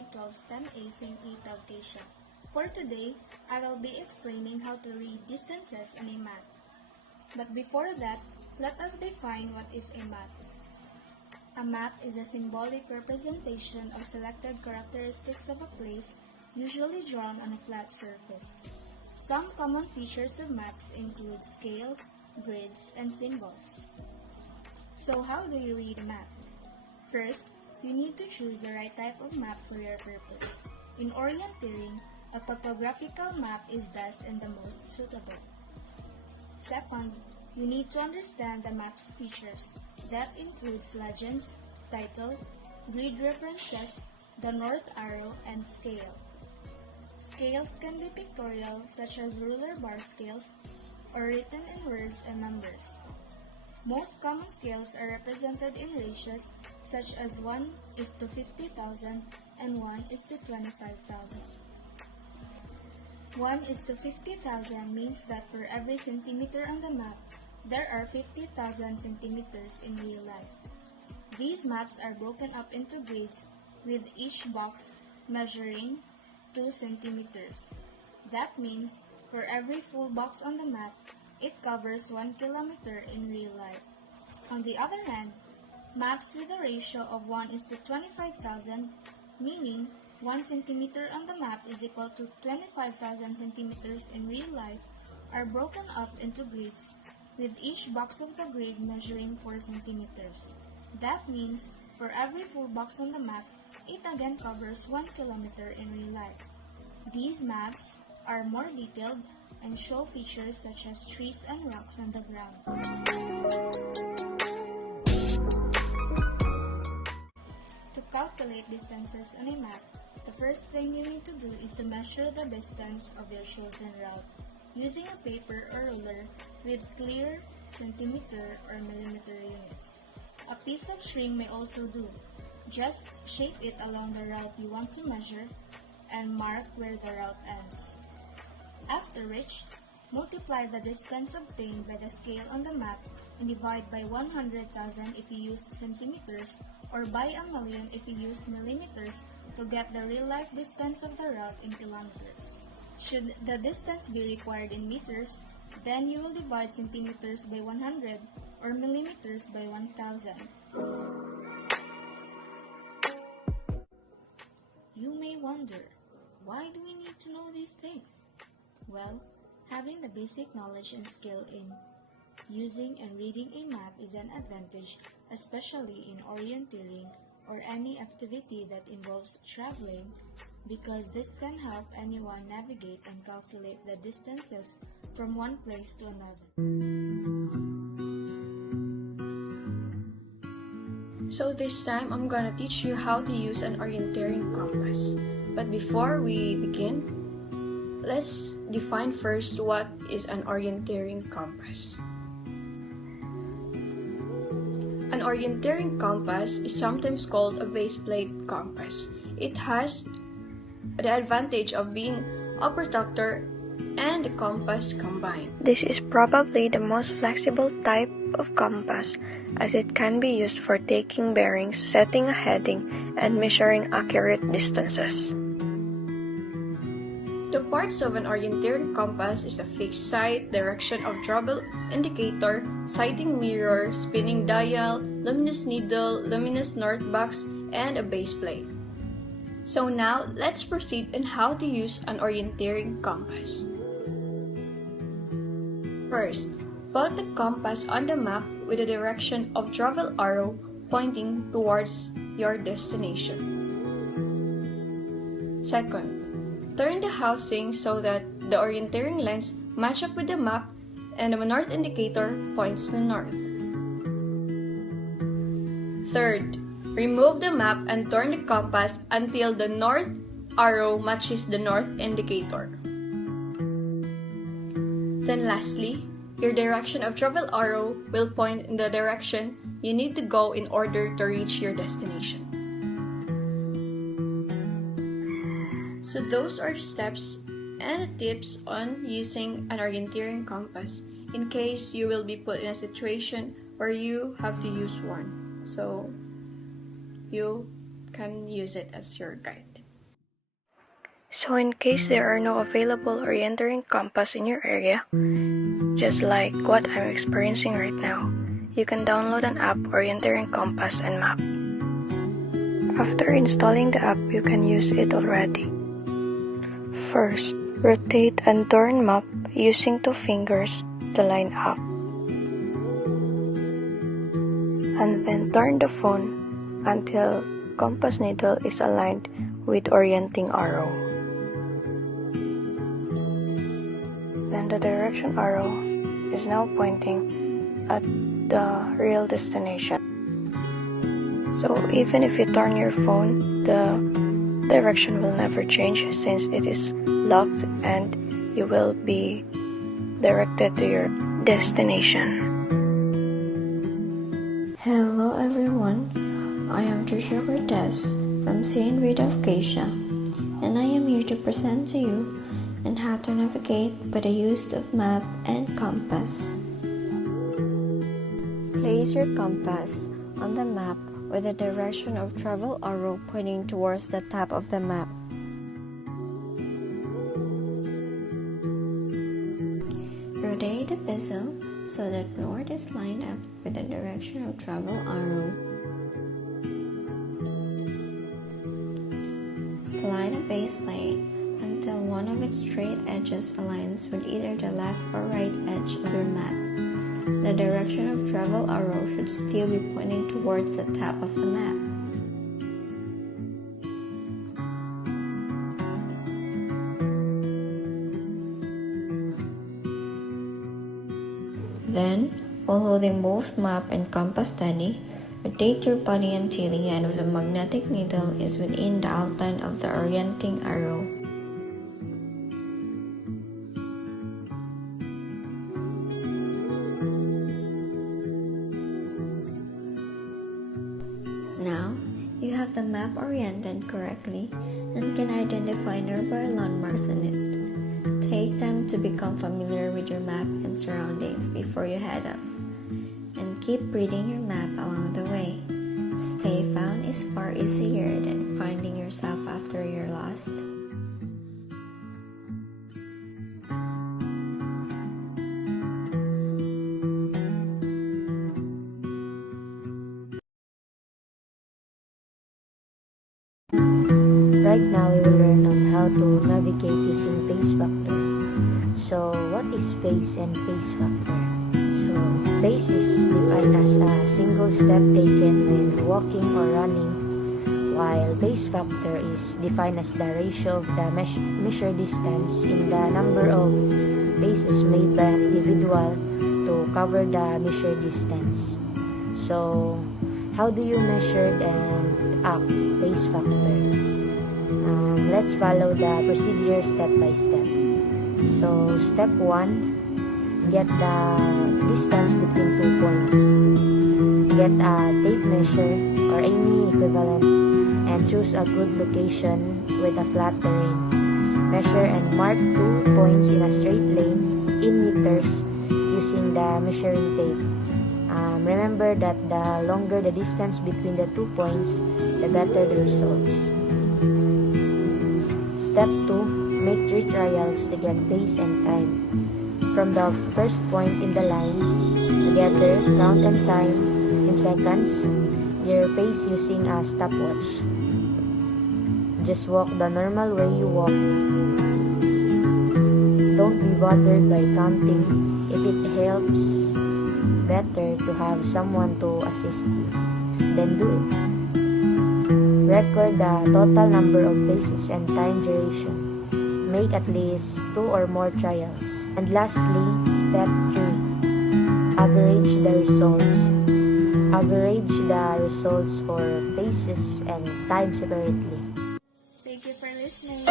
Grade 12 STEM A St. Rita Acacia. For today, I will be explaining how to read distances on a map. But before that, let us define what is a map. A map is a symbolic representation of selected characteristics of a place, usually drawn on a flat surface. Some common features of maps include scale, grids, and symbols. So how do you read a map? First, you need to choose the right type of map for your purpose. In orienteering, a topographical map is best and the most suitable. Second, you need to understand the map's features. That includes legends, title, grid references, the north arrow, and scale. Scales can be pictorial, such as ruler bar scales, or written in words and numbers. Most common scales are represented in ratios such as 1:50,000 and 1:25,000. 1:50,000 means that for every centimeter on the map, there are 50,000 centimeters in real life. These maps are broken up into grids, with each box measuring 2 centimeters. That means for every full box on the map, it covers 1 kilometer in real life. On the other hand, maps with a ratio of 1:25,000, meaning 1 centimeter on the map is equal to 25,000 centimeters in real life, are broken up into grids, with each box of the grid measuring 4 centimeters. That means for every full box on the map, it again covers 1 kilometer in real life. These maps are more detailed and show features such as trees and rocks on the ground. To calculate distances on a map, the first thing you need to do is to measure the distance of your chosen route using a paper or ruler with clear centimeter or millimeter units. A piece of string may also do. Just shape it along the route you want to measure and mark where the route ends. After which, multiply the distance obtained by the scale on the map and divide by 100,000 if you used centimeters or by 1,000,000 if you used millimeters to get the real-life distance of the route in kilometers. Should the distance be required in meters, then you will divide centimeters by 100 or millimeters by 1,000. You may wonder, why do we need to know these things? Well, having the basic knowledge and skill in using and reading a map is an advantage, especially in orienteering or any activity that involves traveling, because this can help anyone navigate and calculate the distances from one place to another. So this time, I'm gonna teach you how to use an orienteering compass. But before we begin, let's define first what is an orienteering compass. An orienteering compass is sometimes called a base plate compass. It has the advantage of being a protractor and a compass combined. This is probably the most flexible type of compass, as it can be used for taking bearings, setting a heading, and measuring accurate distances. The parts of an orienteering compass is a fixed sight, direction of travel indicator, sighting mirror, spinning dial, luminous needle, luminous north box, and a base plate. So now, let's proceed on how to use an orienteering compass. First, plot the compass on the map with the direction of travel arrow pointing towards your destination. Second, turn the housing so that the orienteering lines match up with the map and the north indicator points to north. Third, remove the map and turn the compass until the north arrow matches the north indicator. Then lastly, your direction of travel arrow will point in the direction you need to go in order to reach your destination. So those are the steps and tips on using an orienteering compass in case you will be put in a situation where you have to use one. So you can use it as your guide. So in case there are no available orienteering compass in your area, just like what I'm experiencing right now, you can download an app, Orienteering Compass and Map. After installing the app, you can use it already. First, rotate and turn map using 2 fingers to line up. And then turn the phone until compass needle is aligned with orienting arrow. Then the direction arrow is now pointing at the real destination. So even if you turn your phone, the direction will never change since it is locked and you will be directed to your destination. Hello everyone, I am Trisha Cortez from St. Rita of Acacia, and I am here to present to you on how to navigate by the use of map and compass. Place your compass on the map with the direction of travel arrow pointing towards the top of the map. Rotate the bezel so that north is lined up with the direction of travel arrow. Slide a base plate until one of its straight edges aligns with either the left or right edge of your map. The direction of travel arrow should still be pointing towards the top of the map. Then, while holding both map and compass steady, rotate your body until the end of the magnetic needle is within the outline of the orienting arrow. Now, you have the map oriented correctly and can identify nearby landmarks in it. Take time to become familiar with your map and surroundings before you head off, and keep reading your map along the way. Stay found is far easier than finding yourself after you're lost. Right now, we will learn on how to navigate using pace factor. So, what is pace and pace factor? So, pace is defined as a single step taken when walking or running, while pace factor is defined as the ratio of the measured distance in the number of paces made by an individual to cover the measured distance. So, how do you measure and up pace factor? Let's follow the procedure step by step. So, step 1, get the distance between 2 points. Get a tape measure or any equivalent and choose a good location with a flat terrain. Measure and mark 2 points in a straight lane in meters using the measuring tape. Remember that the longer the distance between the 2 points, the better the results. Step 2, make 3 trials to get pace and time. From the first point in the line, together count and time in seconds your pace using a stopwatch. Just walk the normal way you walk. Don't be bothered by counting. If it helps better to have someone to assist you, then do it. Record the total number of paces and time duration. Make at least 2 or more trials. And lastly, step 3. Average the results. Average the results for paces and time separately. Thank you for listening.